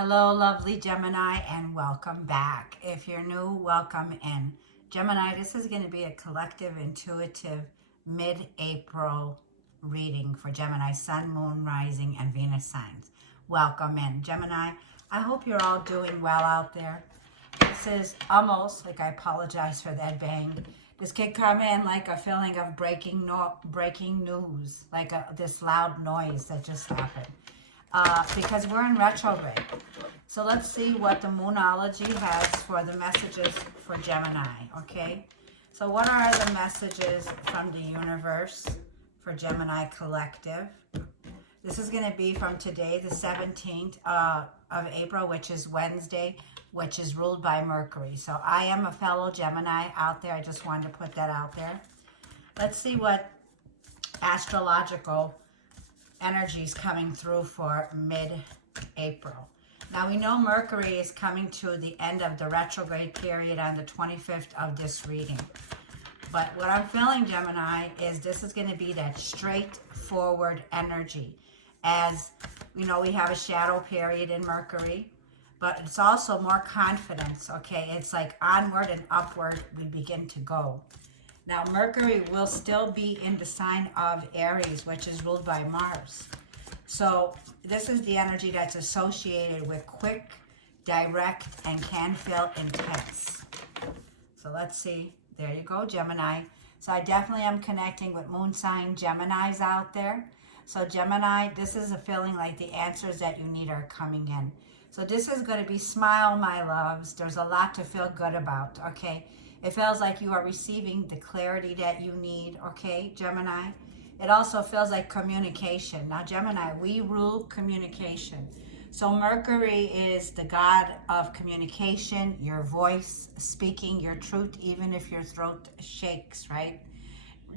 Hello, lovely Gemini, and welcome back. If you're new, welcome in. Gemini, this is going to be a collective, intuitive, mid-April reading for Gemini, Sun, Moon, Rising, and Venus signs. Welcome in. Gemini, I hope you're all doing well out there. This is almost, like I apologize for that bang. This could come in like a feeling of breaking news, like this loud noise that just happened. Because we're in retrograde. So let's see what the Moonology has for the messages for Gemini, okay? So what are the messages from the universe for Gemini Collective? This is going to be from today, the 17th of April, which is Wednesday, which is ruled by Mercury. So I am a fellow Gemini out there. I just wanted to put that out there. Let's see what astrological energies coming through for mid-April. Now we know Mercury is coming to the end of the retrograde period on the 25th of this reading. But what I'm feeling, Gemini, is this is going to be that straightforward energy. As we know, we have a shadow period in Mercury, but it's also more confidence, okay? It's like onward and upward we begin to go. Now, Mercury will still be in the sign of Aries, which is ruled by Mars. So this is the energy that's associated with quick, direct, and can feel intense. So let's see. There you go, Gemini. So I definitely am connecting with moon sign Geminis out there. So Gemini, this is a feeling like the answers that you need are coming in. So this is going to be smile, my loves. There's a lot to feel good about, okay? It feels like you are receiving the clarity that you need, okay, Gemini? It also feels like communication. Now, Gemini, we rule communication. So Mercury is the god of communication, your voice, speaking your truth, even if your throat shakes, right?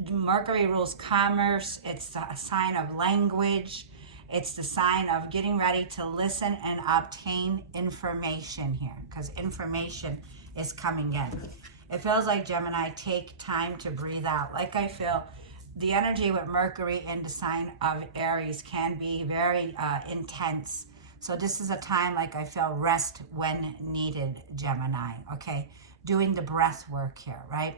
Mercury rules commerce. It's a sign of language. It's the sign of getting ready to listen and obtain information here, because information is coming in. It feels like, Gemini, take time to breathe out. Like I feel the energy with Mercury in the sign of Aries can be very intense. So this is a time, like I feel, rest when needed, Gemini, okay? Doing the breath work here, right?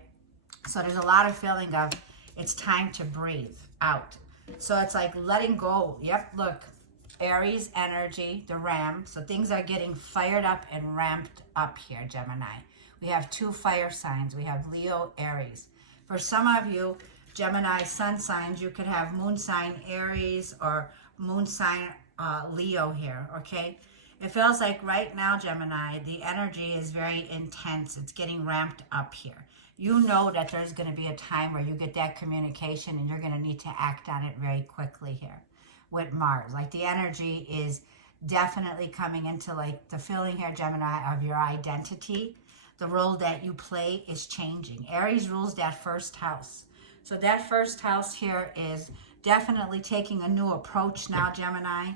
So there's a lot of feeling of it's time to breathe out. So it's like letting go. Yep, look, Aries energy, the ram. So things are getting fired up and ramped up here, Gemini. We have two fire signs. We have Leo, Aries. For some of you, Gemini sun signs, you could have moon sign Aries or moon sign Leo here, okay? It feels like right now, Gemini, the energy is very intense. It's getting ramped up here. You know that there's going to be a time where you get that communication and you're going to need to act on it very quickly here with Mars. Like the energy is definitely coming into like the feeling here, Gemini, of your identity. The role that you play is changing. Aries rules that first house. So that first house here is definitely taking a new approach now, Gemini.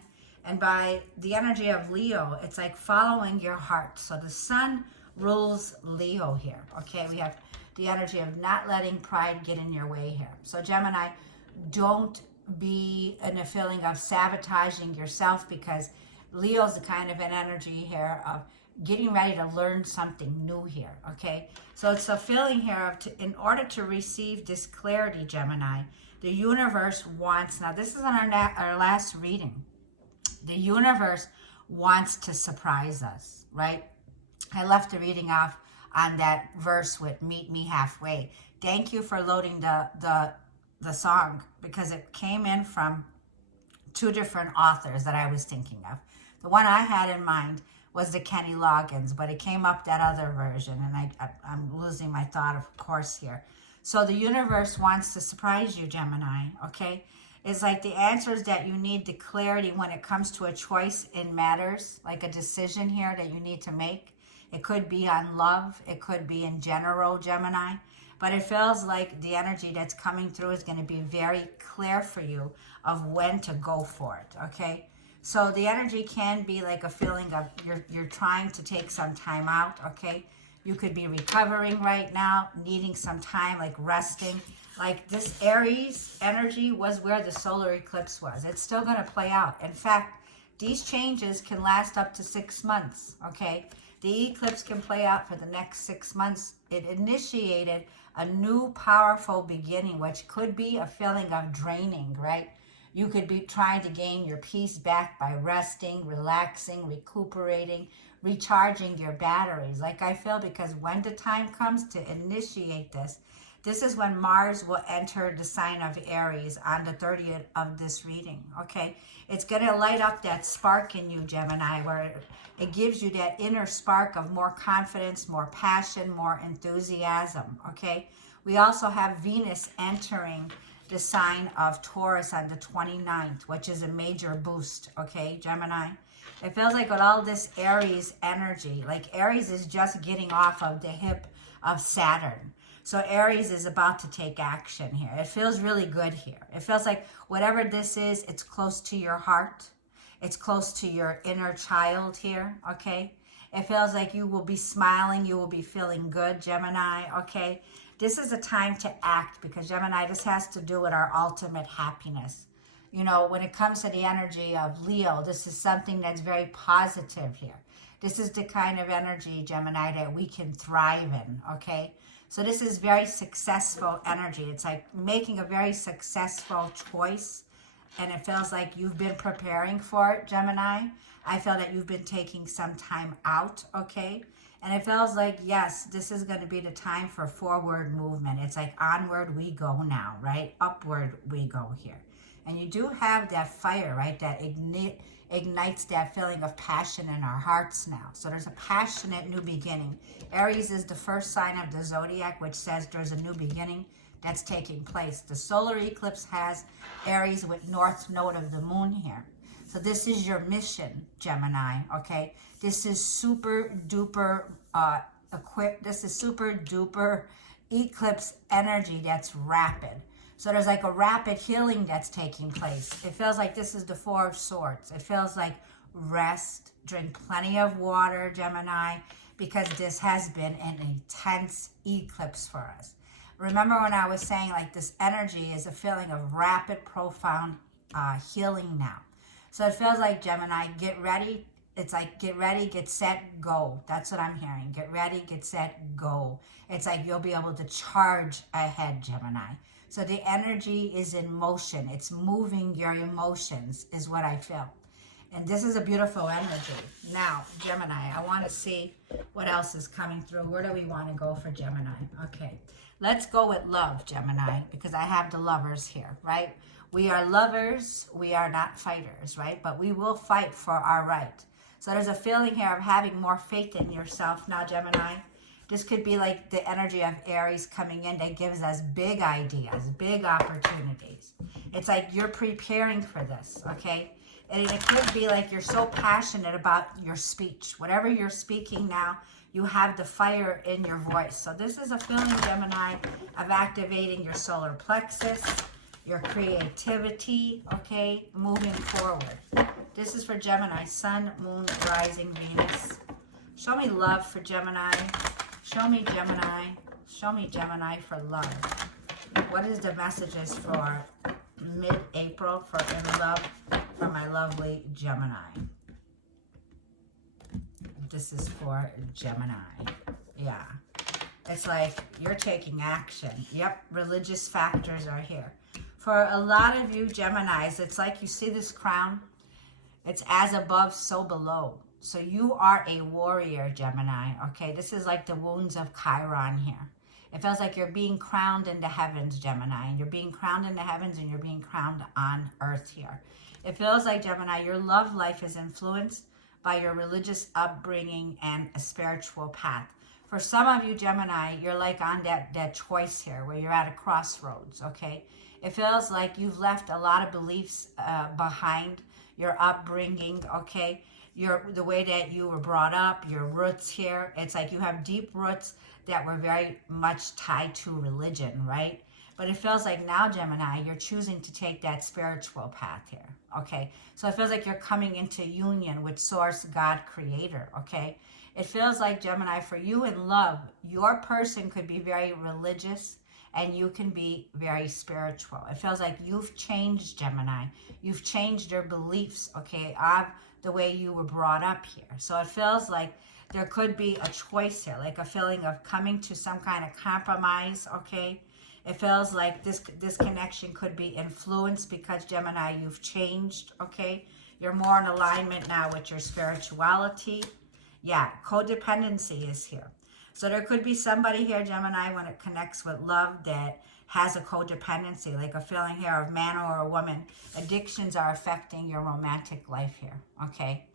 And by the energy of Leo, it's like following your heart. So the sun rules Leo here, okay? We have the energy of not letting pride get in your way here. So Gemini, don't be in a feeling of sabotaging yourself, because Leo's the kind of an energy here of getting ready to learn something new here, okay? So it's a feeling here of, in order to receive this clarity, Gemini, the universe wants, now this is on our last reading, the universe wants to surprise us, right? I left the reading off on that verse with meet me halfway. Thank you for loading the song, because it came in from two different authors that I was thinking of. The one I had in mind was the Kenny Loggins, but it came up that other version, and I'm losing my thought, of course, here. So the universe wants to surprise you, Gemini, okay? It's like the answers that you need, the clarity when it comes to a choice in matters, like a decision here that you need to make. It could be on love. It could be in general, Gemini. But it feels like the energy that's coming through is going to be very clear for you of when to go for it, okay? So the energy can be like a feeling of you're trying to take some time out, okay? You could be recovering right now, needing some time, like resting. Like this Aries energy was where the solar eclipse was. It's still going to play out. In fact, These changes can last up to 6 months, okay? The eclipse can play out for the next 6 months. It initiated a new powerful beginning, which could be a feeling of draining, right? You could be trying to gain your peace back by resting, relaxing, recuperating, recharging your batteries. Like I feel, because when the time comes to initiate this, this is when Mars will enter the sign of Aries on the 30th of this reading, okay? It's going to light up that spark in you, Gemini, where it gives you that inner spark of more confidence, more passion, more enthusiasm, okay? We also have Venus entering the sign of Taurus on the 29th, which is a major boost, okay, Gemini? It feels like with all this Aries energy, like Aries is just getting off of the hip of Saturn. So Aries is about to take action here. It feels really good here. It feels like whatever this is, it's close to your heart. It's close to your inner child here, okay? It feels like you will be smiling. You will be feeling good, Gemini, okay? This is a time to act, because Gemini, this has to do with our ultimate happiness. You know, when it comes to the energy of Leo, this is something that's very positive here. This is the kind of energy, Gemini, that we can thrive in, okay? So this is very successful energy. It's like making a very successful choice, and it feels like you've been preparing for it, Gemini. I feel that you've been taking some time out, okay? And it feels like, yes, this is going to be the time for forward movement. It's like onward we go now, right? Upward we go here. And you do have that fire, right? That ignites that feeling of passion in our hearts now. So there's a passionate new beginning. Aries is the first sign of the zodiac, which says there's a new beginning that's taking place. The solar eclipse has Aries with north node of the moon here. So this is your mission, Gemini, okay? This is super duper this is super duper eclipse energy that's rapid. So there's like a rapid healing that's taking place. It feels like this is the Four of Swords. It feels like rest, drink plenty of water, Gemini, because this has been an intense eclipse for us. Remember when I was saying like this energy is a feeling of rapid, profound healing now. So it feels like, Gemini, get ready. It's like get ready, get set, go. That's what I'm hearing. Get ready, get set, go. It's like you'll be able to charge ahead, Gemini. So the energy is in motion. It's moving your emotions is what I feel. And this is a beautiful energy. Now, Gemini, I want to see what else is coming through. Where do we want to go for Gemini? Okay, let's go with love, Gemini, because I have the lovers here, right? We are lovers. We are not fighters, right? But we will fight for our right. So there's a feeling here of having more faith in yourself now, Gemini. This could be like the energy of Aries coming in that gives us big ideas, big opportunities. It's like you're preparing for this, okay? And it could be like you're so passionate about your speech. Whatever you're speaking now, you have the fire in your voice. So this is a feeling, Gemini, of activating your solar plexus, your creativity, okay, moving forward. This is for Gemini, Sun, Moon, Rising, Venus. Show me love for Gemini. Show me Gemini. Show me Gemini for love. What is the messages for mid-April for in love for my lovely Gemini? This is for Gemini. Yeah. It's like you're taking action. Yep, religious factors are here. For a lot of you Geminis, it's like you see this crown. It's as above, so below. So you are a warrior, Gemini, okay? This is like the wounds of Chiron here. It feels like you're being crowned in the heavens, Gemini. And you're being crowned in the heavens and you're being crowned on earth here. It feels like, Gemini, your love life is influenced by your religious upbringing and a spiritual path. For some of you, Gemini, you're like on that choice here where you're at a crossroads, okay? It feels like you've left a lot of beliefs behind, your upbringing, okay? The way that you were brought up, your roots here. It's like you have deep roots that were very much tied to religion, right? But it feels like now, Gemini, you're choosing to take that spiritual path here, okay? So it feels like you're coming into union with Source, God, Creator, okay? It feels like, Gemini, for you in love, your person could be very religious and you can be very spiritual. It feels like you've changed, Gemini. You've changed your beliefs, okay, of the way you were brought up here. So it feels like there could be a choice here, like a feeling of coming to some kind of compromise, okay? It feels like this connection could be influenced because, Gemini, you've changed, okay? You're more in alignment now with your spirituality. Yeah, codependency is here. So there could be somebody here, Gemini, when it connects with love, that has a codependency, like a feeling here of man or a woman. Addictions are affecting your romantic life here, okay?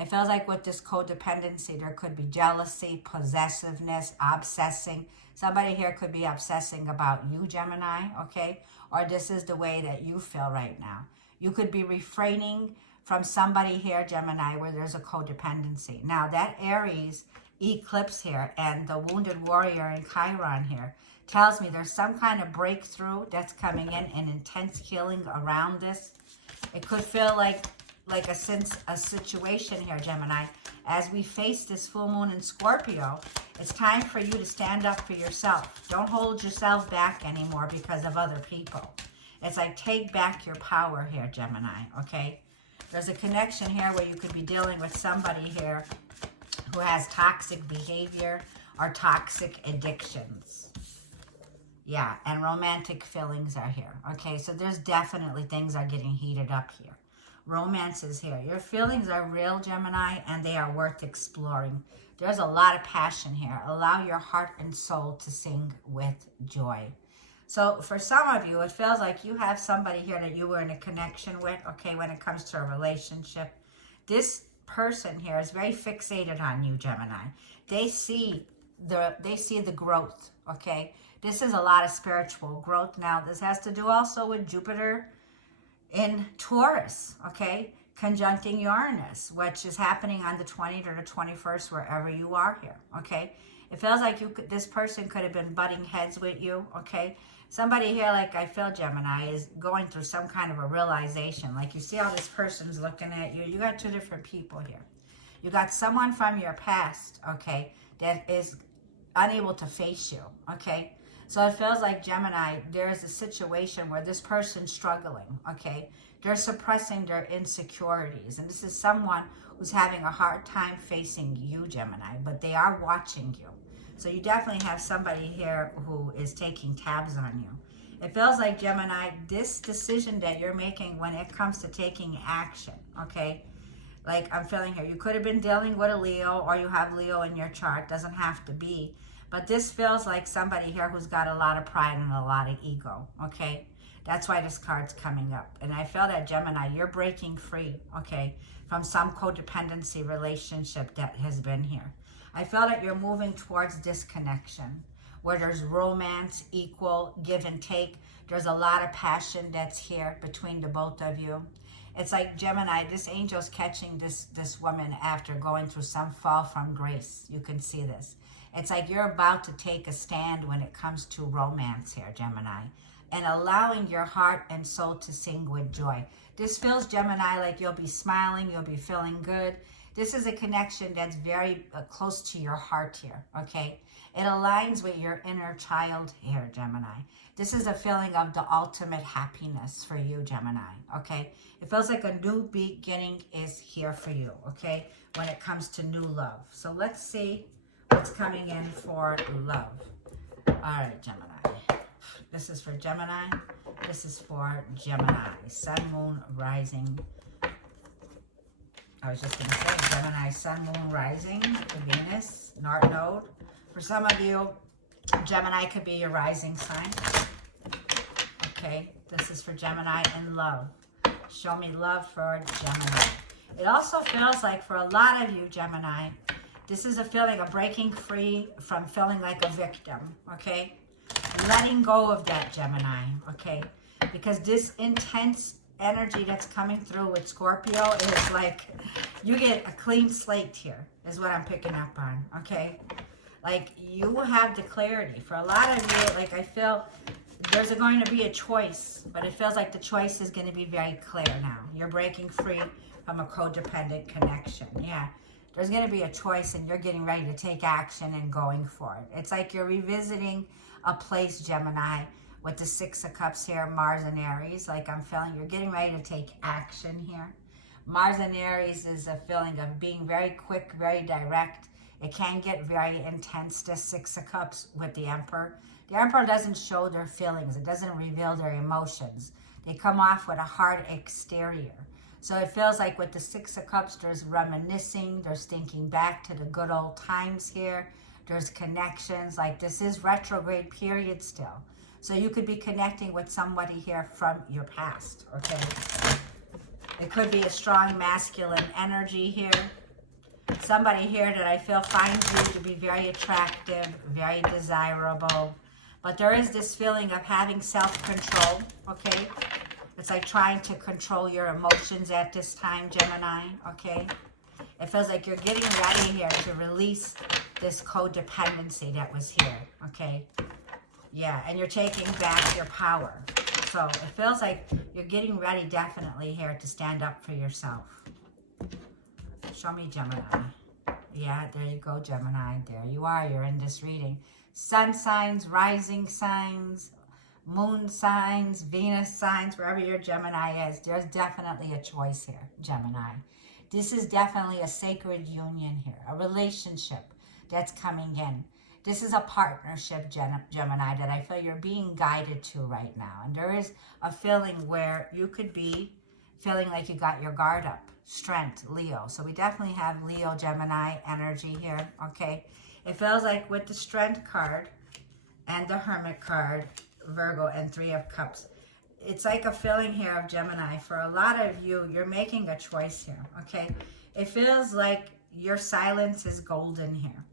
It feels like with this codependency, there could be jealousy, possessiveness, obsessing. Somebody here could be obsessing about you, Gemini, okay? Or this is the way that you feel right now. You could be refraining from somebody here, Gemini, where there's a codependency. Now, that Aries eclipse here and the wounded warrior in Chiron here tells me there's some kind of breakthrough that's coming in and intense healing around this. It could feel like a situation here, Gemini. As we face this full moon in Scorpio, it's time for you to stand up for yourself. Don't hold yourself back anymore because of other people. It's like take back your power here, Gemini, okay? There's a connection here where you could be dealing with somebody here who has toxic behavior or toxic addictions. Yeah, and romantic feelings are here. Okay, so there's definitely things are getting heated up here. Romance is here. Your feelings are real, Gemini, and they are worth exploring. There's a lot of passion here. Allow your heart and soul to sing with joy. So for some of you, it feels like you have somebody here that you were in a connection with, okay, when it comes to a relationship. This person here is very fixated on you, Gemini. They see the growth, okay? This is a lot of spiritual growth. Now, this has to do also with Jupiter in Taurus, okay? Conjuncting Uranus, which is happening on the 20th or the 21st, wherever you are here, okay? It feels like this person could have been butting heads with you, okay? Somebody here, like I feel, Gemini, is going through some kind of a realization. Like you see how this person's looking at you. You got two different people here. You got someone from your past, okay, that is unable to face you, okay? So it feels like, Gemini, there is a situation where this person's struggling, okay? They're suppressing their insecurities. And this is someone who's having a hard time facing you, Gemini, but they are watching you. So you definitely have somebody here who is taking tabs on you. It feels like, Gemini, this decision that you're making when it comes to taking action, okay? Like I'm feeling here, you could have been dealing with a Leo, or you have Leo in your chart. Doesn't have to be. But this feels like somebody here who's got a lot of pride and a lot of ego, okay? That's why this card's coming up. And I feel that, Gemini, you're breaking free, okay, from some codependency relationship that has been here. I feel that you're moving towards disconnection, where there's romance, equal, give and take. There's a lot of passion that's here between the both of you. It's like, Gemini, this angel's catching this woman after going through some fall from grace. You can see this. It's like you're about to take a stand when it comes to romance here, Gemini, and allowing your heart and soul to sing with joy. This feels, Gemini, like you'll be smiling, you'll be feeling good. This is a connection that's very close to your heart here, okay? It aligns with your inner child here, Gemini. This is a feeling of the ultimate happiness for you, Gemini, okay? It feels like a new beginning is here for you, okay, when it comes to new love. So let's see what's coming in for love. All right, Gemini. This is for Gemini. This is for Gemini. Sun, Moon, Rising. I was just going to say Gemini, Sun, Moon, Rising, Venus, North Node. For some of you, Gemini could be your rising sign. Okay, this is for Gemini in love. Show me love for Gemini. It also feels like for a lot of you, Gemini, this is a feeling of breaking free from feeling like a victim, okay? Letting go of that, Gemini, okay? Because this intense energy that's coming through with Scorpio is like you get a clean slate here, is what I'm picking up on, okay? Like you have the clarity. For a lot of you, like I feel there's going to be a choice, but it feels like the choice is going to be very clear now. You're breaking free from a codependent connection, yeah. There's going to be a choice and you're getting ready to take action and going for it. It's like you're revisiting a place, Gemini, with the Six of Cups here, Mars and Aries. Like I'm feeling you're getting ready to take action here. Mars in Aries is a feeling of being very quick, very direct. It can get very intense, this Six of Cups with the Emperor. The Emperor doesn't show their feelings. It doesn't reveal their emotions. They come off with a hard exterior. So it feels like with the Six of Cups, there's reminiscing, there's thinking back to the good old times here. There's connections, like this is retrograde period still. So you could be connecting with somebody here from your past, okay? It could be a strong masculine energy here. Somebody here that I feel finds you to be very attractive, very desirable. But there is this feeling of having self-control, okay? It's like trying to control your emotions at this time, Gemini, okay? It feels like you're getting ready here to release this codependency that was here, okay? Yeah, and you're taking back your power. So it feels like you're getting ready definitely here to stand up for yourself. Show me Gemini. Yeah, there you go, Gemini. There you are. You're in this reading. Sun signs, rising signs, moon signs, Venus signs, wherever your Gemini is, there's definitely a choice here, Gemini. This is definitely a sacred union here, a relationship that's coming in. This is a partnership, Gemini, that I feel you're being guided to right now. And there is a feeling where you could be feeling like you got your guard up. Strength, Leo. So we definitely have Leo, Gemini energy here, okay? It feels like with the Strength card and the Hermit card, Virgo, and Three of Cups, it's like a feeling here of Gemini. For a lot of you, you're making a choice here, okay? It feels like your silence is golden here.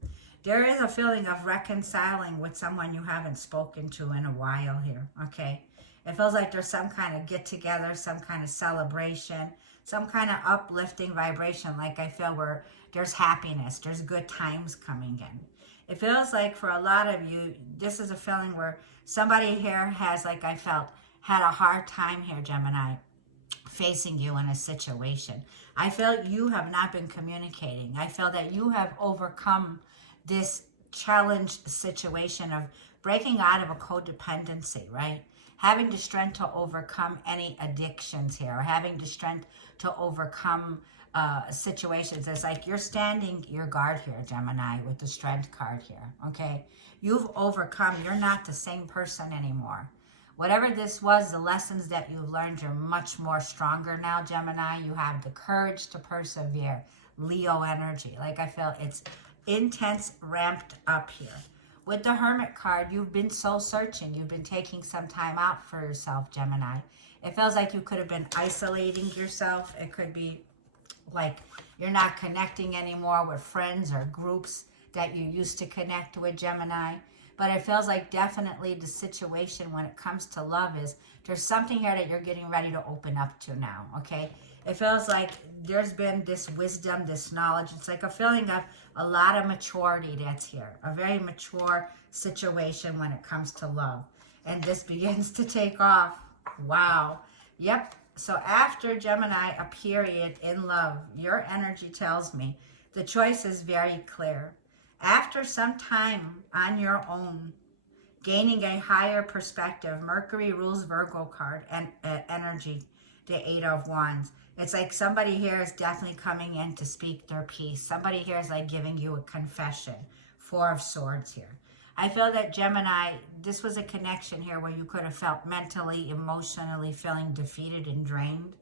There is a feeling of reconciling with someone you haven't spoken to in a while here, okay? It feels like there's some kind of get-together, some kind of celebration, some kind of uplifting vibration, like I feel where there's happiness, there's good times coming in. It feels like for a lot of you, this is a feeling where somebody here has, like I felt, had a hard time here, Gemini, facing you in a situation. I feel you have not been communicating. I feel that you have overcome this challenged situation of breaking out of a codependency, right? Having the strength to overcome any addictions here, or having the strength to overcome situations. It's like you're standing your guard here, Gemini, with the Strength card here, okay? You've overcome. You're not the same person anymore. Whatever this was, the lessons that you've learned, you're much more stronger now, Gemini. You have the courage to persevere. Leo energy. Like I feel it's intense, ramped up here. With the Hermit card, you've been soul searching. You've been taking some time out for yourself, Gemini. It feels like you could have been isolating yourself. It could be like you're not connecting anymore with friends or groups that you used to connect with, Gemini. But it feels like definitely the situation when it comes to love is there's something here that you're getting ready to open up to now, okay? It feels like there's been this wisdom, this knowledge. It's like a feeling of a lot of maturity that's here. A very mature situation when it comes to love. And this begins to take off. Wow. Yep. So after Gemini, a period in love, your energy tells me the choice is very clear. After some time on your own, gaining a higher perspective, Mercury rules Virgo card and energy, the Eight of Wands. It's like somebody here is definitely coming in to speak their piece. Somebody here is like giving you a confession. Four of Swords here. I feel that Gemini, this was a connection here where you could have felt mentally, emotionally feeling defeated and drained.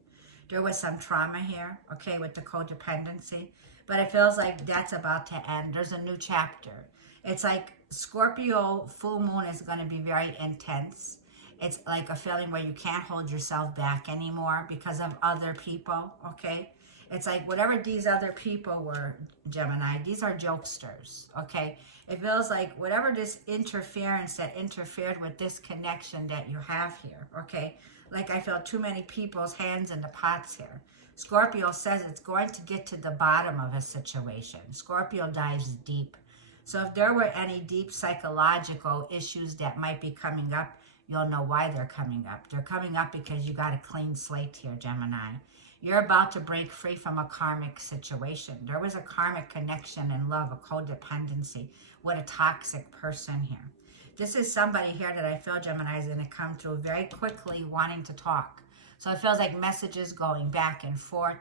There was some trauma here, okay, with the codependency. But it feels like that's about to end. There's a new chapter. It's like Scorpio full moon is going to be very intense. It's like a feeling where you can't hold yourself back anymore because of other people, okay? It's like whatever these other people were, Gemini, these are jokesters, okay? It feels like whatever this interference that interfered with this connection that you have here, okay? Like I feel too many people's hands in the pots here. Scorpio says it's going to get to the bottom of a situation. Scorpio dives deep. So if there were any deep psychological issues that might be coming up, you'll know why they're coming up. They're coming up because you got a clean slate here, Gemini. You're about to break free from a karmic situation. There was a karmic connection in love, a codependency with a toxic person here. This is somebody here that I feel, Gemini, is going to come through very quickly wanting to talk. So it feels like messages going back and forth.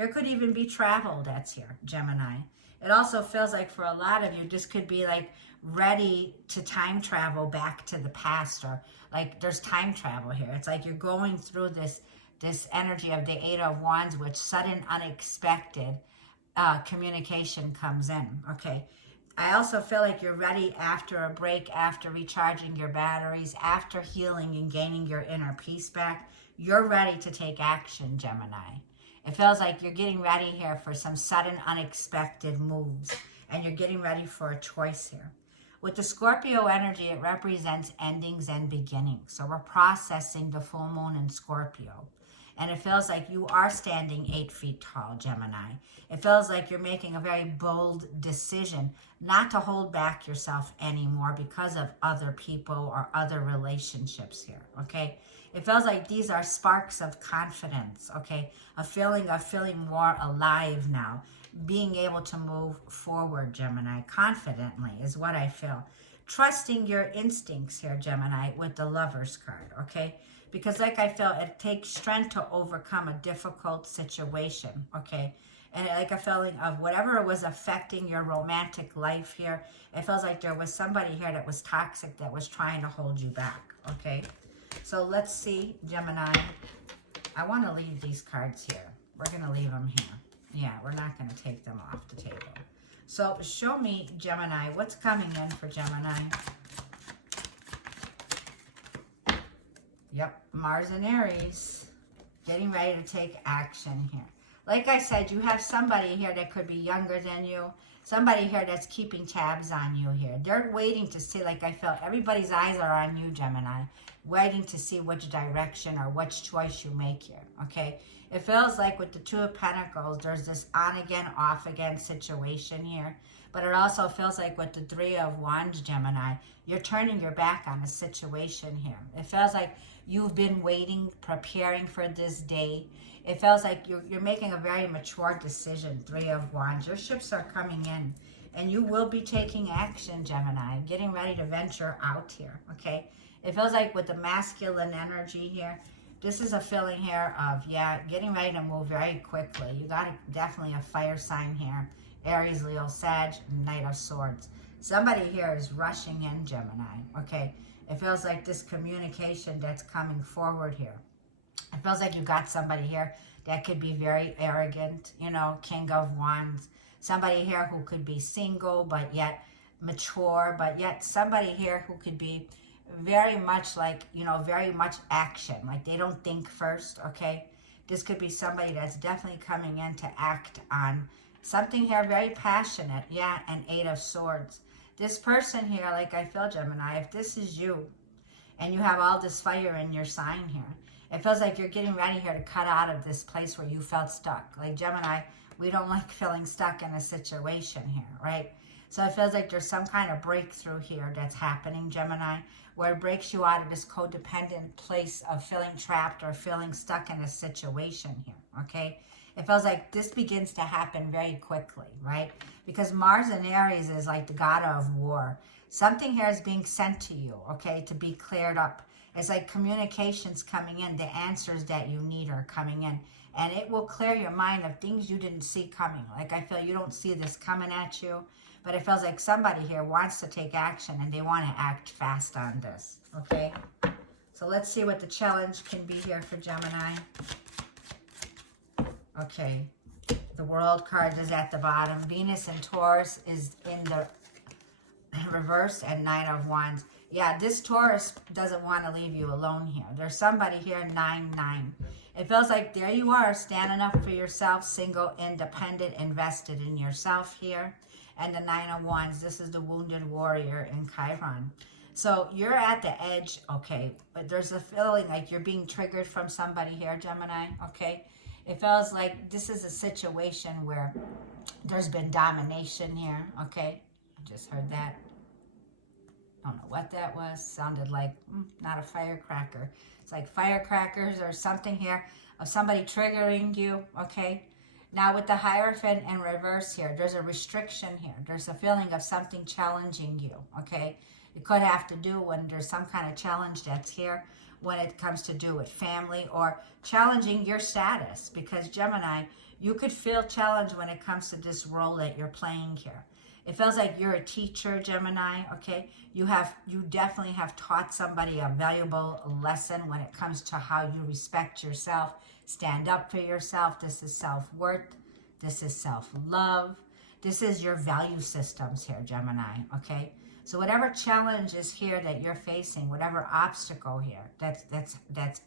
There could even be travel that's here, Gemini. It also feels like for a lot of you, this could be like ready to time travel back to the past, or like there's time travel here. It's like you're going through this energy of the Eight of Wands, which sudden, unexpected communication comes in. Okay. I also feel like you're ready after a break, after recharging your batteries, after healing and gaining your inner peace back. You're ready to take action, Gemini. It feels like you're getting ready here for some sudden, unexpected moves, and you're getting ready for a choice here. With the Scorpio energy, it represents endings and beginnings. So we're processing the full moon in Scorpio. And it feels like you are standing 8 feet tall, Gemini. It feels like you're making a very bold decision not to hold back yourself anymore because of other people or other relationships here, okay? It feels like these are sparks of confidence, okay? A feeling of feeling more alive now, being able to move forward, Gemini, confidently is what I feel. Trusting your instincts here, Gemini, with the Lover's card, okay? Because like I feel, it takes strength to overcome a difficult situation, okay? And like a feeling of whatever was affecting your romantic life here, it feels like there was somebody here that was toxic that was trying to hold you back, okay? So let's see, Gemini. I want to leave these cards here. We're going to leave them here. Yeah, we're not going to take them off the table. So show me, Gemini, what's coming in for Gemini? Yep, Mars and Aries, getting ready to take action here. Like I said, you have somebody here that could be younger than you, somebody here that's keeping tabs on you here. They're waiting to see, like I felt, everybody's eyes are on you, Gemini, waiting to see which direction or which choice you make here, okay? It feels like with the Two of Pentacles, there's this on-again, off-again situation here. But it also feels like with the Three of Wands, Gemini, you're turning your back on a situation here. It feels like you've been waiting, preparing for this day. It feels like you're making a very mature decision, Three of Wands. Your ships are coming in, and you will be taking action, Gemini, getting ready to venture out here, okay? It feels like with the masculine energy here, this is a feeling here of, yeah, getting ready to move very quickly. You got definitely a fire sign here. Aries, Leo, Sag, Knight of Swords. Somebody here is rushing in, Gemini, okay? It feels like this communication that's coming forward here. It feels like you got somebody here that could be very arrogant, you know, King of Wands. Somebody here who could be single, but yet mature, but yet somebody here who could be very much like, you know, very much action. Like they don't think first, okay? This could be somebody that's definitely coming in to act on something here, very passionate. Yeah, and Eight of Swords. This person here, like I feel, Gemini, if this is you and you have all this fire in your sign here, it feels like you're getting ready here to cut out of this place where you felt stuck. Like Gemini, we don't like feeling stuck in a situation here, right? So it feels like there's some kind of breakthrough here that's happening, Gemini, where it breaks you out of this codependent place of feeling trapped or feeling stuck in a situation here, okay? It feels like this begins to happen very quickly, right? Because Mars in Aries is like the god of war. Something here is being sent to you, okay, to be cleared up. It's like communications coming in. The answers that you need are coming in. And it will clear your mind of things you didn't see coming. Like I feel you don't see this coming at you. But it feels like somebody here wants to take action and they want to act fast on this, okay? So let's see what the challenge can be here for Gemini. Okay, the World card is at the bottom. Venus and Taurus is in the reverse, and Nine of Wands. Yeah, this Taurus doesn't want to leave you alone here. There's somebody here, 9-9. It feels like there you are, standing up for yourself, single, independent, invested in yourself here. And the Nine of Wands, this is the wounded warrior in Chiron. So you're at the edge, okay, but there's a feeling like you're being triggered from somebody here, Gemini, okay? It feels like this is a situation where there's been domination here, okay? Just heard that. Don't know what that was. Sounded like not a firecracker. It's like firecrackers or something here of somebody triggering you, okay? Now with the Hierophant in reverse here, there's a restriction here. There's a feeling of something challenging you, okay? It could have to do when there's some kind of challenge that's here when it comes to do with family or challenging your status, because Gemini, You could feel challenged when it comes to this role that you're playing here. It feels like you're a teacher, Gemini, okay? You definitely have taught somebody a valuable lesson when it comes to how you respect yourself, stand up for yourself. This is self-worth. This is self-love. This is your value systems here, Gemini, okay? So whatever challenge is here that you're facing, whatever obstacle here that's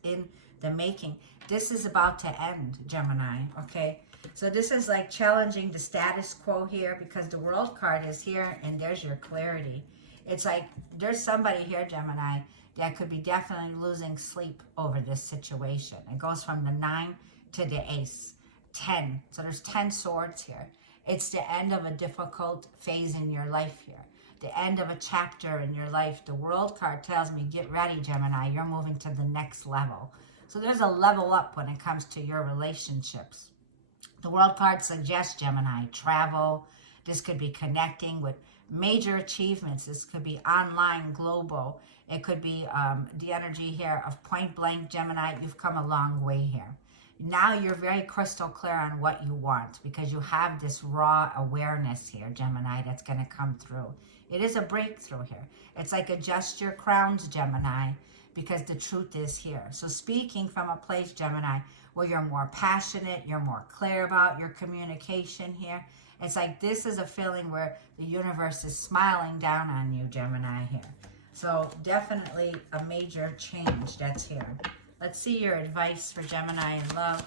in the making, this is about to end, Gemini, okay? So this is like challenging the status quo here, because the World card is here and there's your clarity. It's like there's somebody here, Gemini, that could be definitely losing sleep over this situation. It goes from the 9 to the Ace. 10. So there's 10 swords here. It's the end of a difficult phase in your life here. The end of a chapter in your life. The World card tells me, get ready, Gemini. You're moving to the next level. So there's a level up when it comes to your relationships. The World card suggests, Gemini, travel. This could be connecting with major achievements. This could be online, global. It could be the energy here of point blank, Gemini. You've come a long way here. Now you're very crystal clear on what you want, because you have this raw awareness here, Gemini, that's going to come through. It is a breakthrough here. It's like adjust your crowns, Gemini, because the truth is here. So speaking from a place, Gemini, where you're more passionate, you're more clear about your communication here. It's like this is a feeling where the universe is smiling down on you, Gemini, here. So definitely a major change that's here. Let's see your advice for Gemini in love.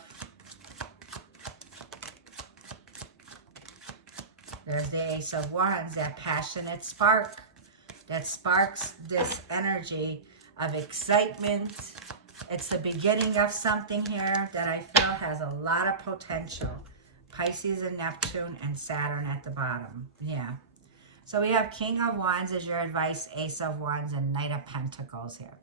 There's the Ace of Wands, that passionate spark that sparks this energy of excitement. It's the beginning of something here that I feel has a lot of potential. Pisces and Neptune and Saturn at the bottom. Yeah. So we have King of Wands as your advice, Ace of Wands, and Knight of Pentacles here.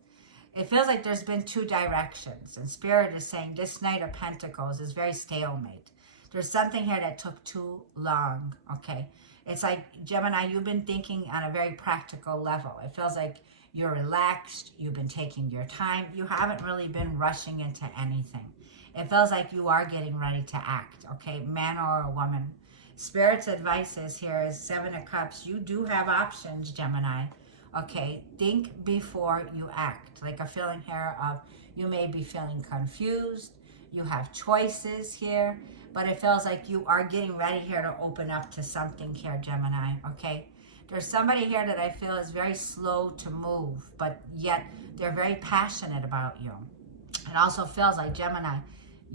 It feels like there's been two directions, and Spirit is saying this Knight of Pentacles is very stalemate. There's something here that took too long, okay? It's like, Gemini, you've been thinking on a very practical level. It feels like you're relaxed, you've been taking your time, you haven't really been rushing into anything. It feels like you are getting ready to act, okay? Man or a woman. Spirit's advice is here is 7 of Cups. You do have options, Gemini. Okay, think before you act. Like a feeling here of you may be feeling confused. You have choices here, but it feels like you are getting ready here to open up to something here, Gemini, okay? There's somebody here that I feel is very slow to move, but yet they're very passionate about you. It also feels like, Gemini,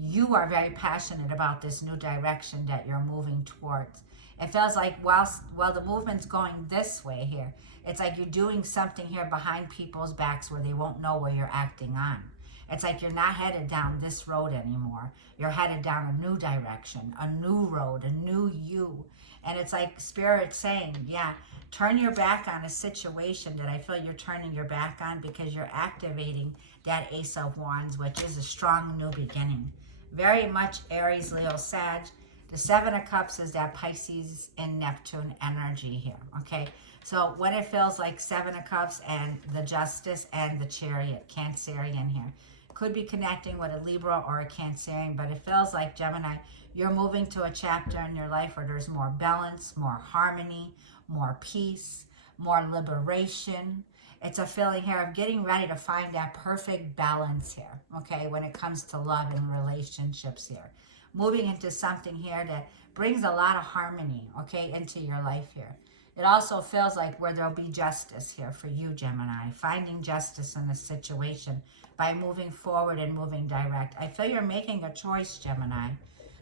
you are very passionate about this new direction that you're moving towards. It feels like while the movement's going this way here, it's like you're doing something here behind people's backs where they won't know where you're acting on. It's like you're not headed down this road anymore. You're headed down a new direction, a new road, a new you. And it's like Spirit saying, yeah, turn your back on a situation that I feel you're turning your back on, because you're activating that Ace of Wands, which is a strong new beginning. Very much Aries, Leo, Sag. The 7 of Cups is that Pisces and Neptune energy here, okay? So when it feels like 7 of Cups and the Justice and the Chariot, Cancerian here, could be connecting with a Libra or a Cancerian, but it feels like, Gemini, you're moving to a chapter in your life where there's more balance, more harmony, more peace, more liberation. It's a feeling here of getting ready to find that perfect balance here, okay, when it comes to love and relationships here. Moving into something here that brings a lot of harmony, okay, into your life here. It also feels like where there'll be justice here for you, Gemini, finding justice in a situation by moving forward and moving direct. I feel you're making a choice, Gemini.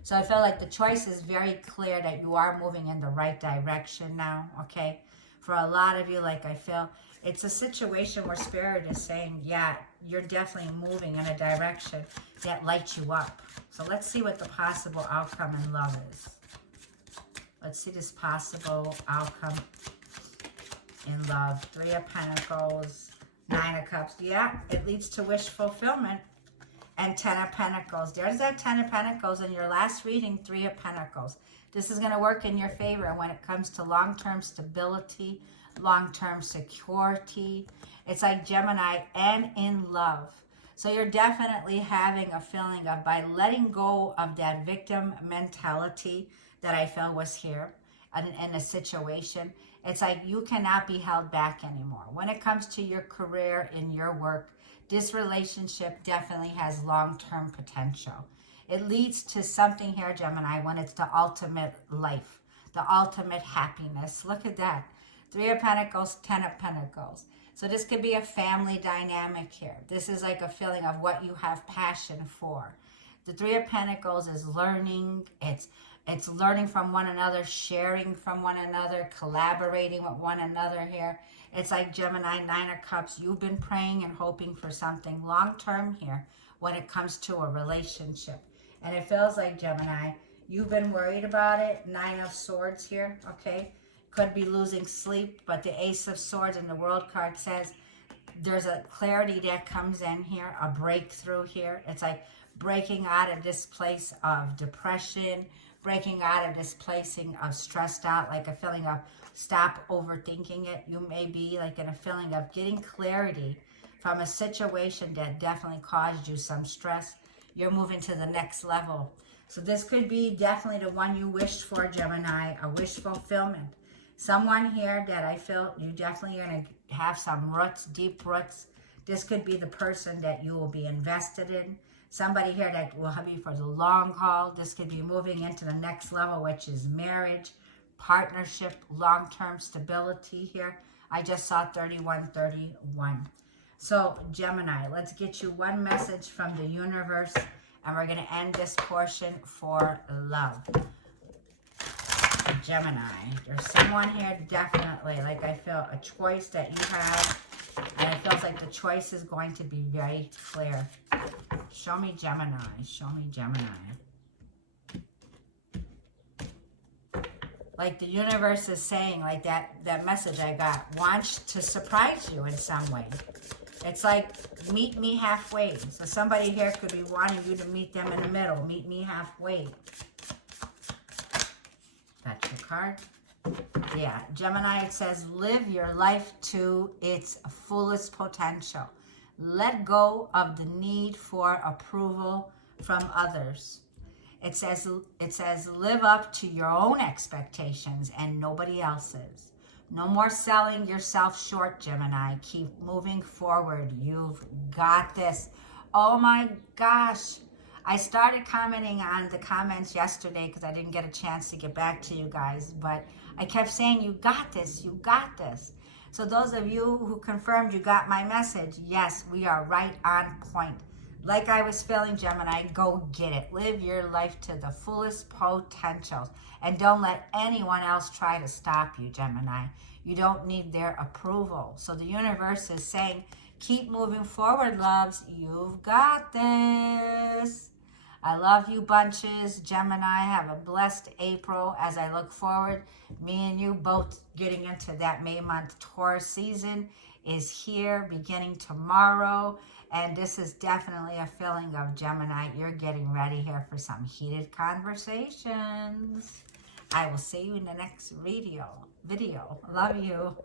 So I feel like the choice is very clear that you are moving in the right direction now, okay? For a lot of you, like I feel, it's a situation where Spirit is saying, yeah, you're definitely moving in a direction that lights you up. So let's see what the possible outcome in love is. Let's see this possible outcome in love. 3 of Pentacles, 9 of Cups. Yeah, it leads to wish fulfillment. And 10 of Pentacles. There's that 10 of Pentacles in your last reading, 3 of Pentacles. This is going to work in your favor when it comes to long-term stability, long-term security. It's like, Gemini, and in love. So you're definitely having a feeling of, by letting go of that victim mentality that I felt was here in a situation, it's like you cannot be held back anymore. When it comes to your career and your work, this relationship definitely has long-term potential. It leads to something here, Gemini, when it's the ultimate life, the ultimate happiness. Look at that. Three of Pentacles, Ten of Pentacles. So this could be a family dynamic here. This is like a feeling of what you have passion for. The Three of Pentacles is learning. It's learning from one another, sharing from one another, collaborating with one another here. It's like Gemini, Nine of Cups. You've been praying and hoping for something long-term here when it comes to a relationship. And it feels like, Gemini, you've been worried about it. Nine of Swords here, okay? Could be losing sleep, but the Ace of Swords and the World card says there's a clarity that comes in here, a breakthrough here. It's like breaking out of this place of depression, breaking out of this placing of stressed out, like a feeling of stop overthinking it. You may be like in a feeling of getting clarity from a situation that definitely caused you some stress. You're moving to the next level. So this could be definitely the one you wished for, Gemini, a wish fulfillment. Someone here that I feel you definitely are going to have some roots, deep roots. This could be the person that you will be invested in. Somebody here that will have you for the long haul. This could be moving into the next level, which is marriage, partnership, long-term stability here. I just saw 3131. So, Gemini, let's get you one message from the universe, and we're going to end this portion for love. Gemini, there's someone here definitely, like I feel a choice that you have, and it feels like the choice is going to be very clear. Show me Gemini. Show me Gemini. Like the universe is saying, like that message I got wants to surprise you in some way. It's like, meet me halfway. So somebody here could be wanting you to meet them in the middle. Meet me halfway. That's your card. Yeah, Gemini, it says, live your life to its fullest potential. Let go of the need for approval from others. It says, live up to your own expectations and nobody else's. No more selling yourself short, Gemini. Keep moving forward. You've got this. Oh my gosh. I started commenting on the comments yesterday because I didn't get a chance to get back to you guys, but I kept saying, you got this, you got this. So those of you who confirmed you got my message, yes, we are right on point. Like I was feeling, Gemini, go get it. Live your life to the fullest potential. And don't let anyone else try to stop you, Gemini. You don't need their approval. So the universe is saying, keep moving forward, loves. You've got this. I love you bunches. Gemini, have a blessed April as I look forward. Me and you both getting into that May month Taurus season is here beginning tomorrow. And this is definitely a feeling of, Gemini, you're getting ready here for some heated conversations. I will see you in the next video. Love you.